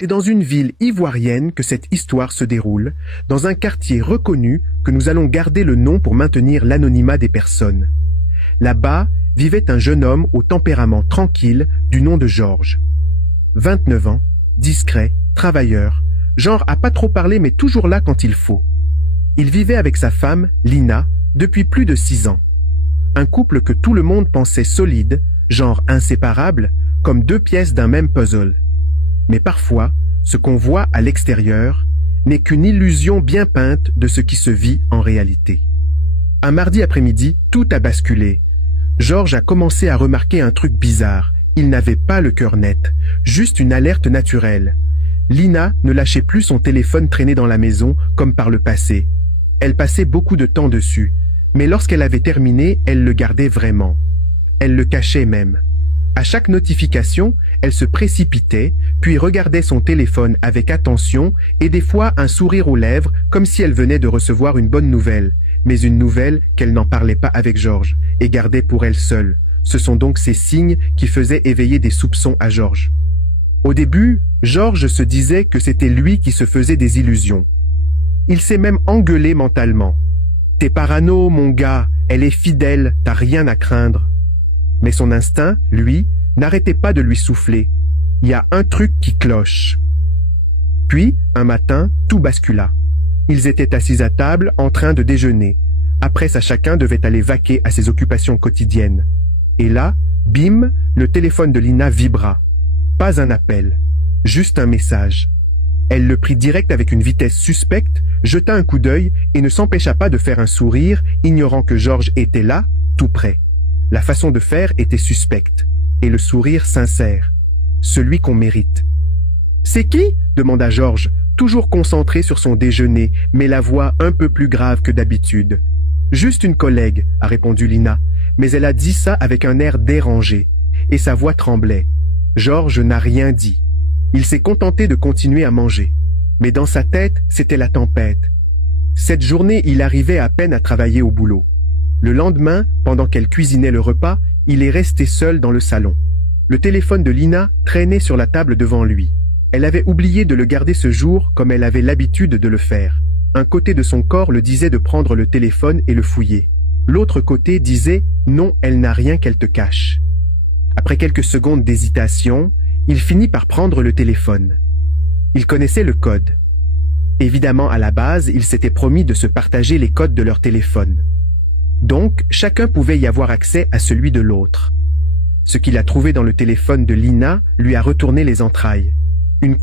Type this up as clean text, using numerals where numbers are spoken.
C'est dans une ville ivoirienne que cette histoire se déroule, dans un quartier reconnu que nous allons garder le nom pour maintenir l'anonymat des personnes. Là-bas vivait un jeune homme au tempérament tranquille du nom de Georges. 29 ans, discret, travailleur, genre à pas trop parler mais toujours là quand il faut. Il vivait avec sa femme, Lina, depuis plus de 6 ans. Un couple que tout le monde pensait solide, genre inséparable, comme 2 pièces d'un même puzzle. Mais parfois, ce qu'on voit à l'extérieur n'est qu'une illusion bien peinte de ce qui se vit en réalité. Un mardi après-midi, tout a basculé. Georges a commencé à remarquer un truc bizarre. Il n'avait pas le cœur net, juste une alerte naturelle. Lina ne lâchait plus son téléphone traîné dans la maison comme par le passé. Elle passait beaucoup de temps dessus, mais lorsqu'elle avait terminé, elle le gardait vraiment. Elle le cachait même. À chaque notification, elle se précipitait, puis regardait son téléphone avec attention et des fois un sourire aux lèvres comme si elle venait de recevoir une bonne nouvelle, mais une nouvelle qu'elle n'en parlait pas avec Georges et gardait pour elle seule. Ce sont donc ces signes qui faisaient éveiller des soupçons à Georges. Au début, Georges se disait que c'était lui qui se faisait des illusions. Il s'est même engueulé mentalement. « T'es parano, mon gars, elle est fidèle, t'as rien à craindre. » Mais son instinct, lui, n'arrêtait pas de lui souffler. Il y a un truc qui cloche. Puis, un matin, tout bascula. Ils étaient assis à table, en train de déjeuner. Après ça, chacun devait aller vaquer à ses occupations quotidiennes. Et là, bim, le téléphone de Lina vibra. Pas un appel, juste un message. Elle le prit direct avec une vitesse suspecte, jeta un coup d'œil et ne s'empêcha pas de faire un sourire, ignorant que Georges était là, tout près. La façon de faire était suspecte, et le sourire sincère, celui qu'on mérite. « C'est qui ?» demanda Georges, toujours concentré sur son déjeuner, mais la voix un peu plus grave que d'habitude. « Juste une collègue » a répondu Lina, mais elle a dit ça avec un air dérangé, et sa voix tremblait. Georges n'a rien dit. Il s'est contenté de continuer à manger. Mais dans sa tête, c'était la tempête. Cette journée, il arrivait à peine à travailler au boulot. Le lendemain, pendant qu'elle cuisinait le repas, il est resté seul dans le salon. Le téléphone de Lina traînait sur la table devant lui. Elle avait oublié de le garder ce jour comme elle avait l'habitude de le faire. Un côté de son corps le disait de prendre le téléphone et le fouiller. L'autre côté disait « Non, elle n'a rien qu'elle te cache ». Après quelques secondes d'hésitation, il finit par prendre le téléphone. Il connaissait le code. Évidemment, à la base, ils s'étaient promis de se partager les codes de leur téléphone. Donc, chacun pouvait y avoir accès à celui de l'autre. Ce qu'il a trouvé dans le téléphone de Lina lui a retourné les entrailles. Une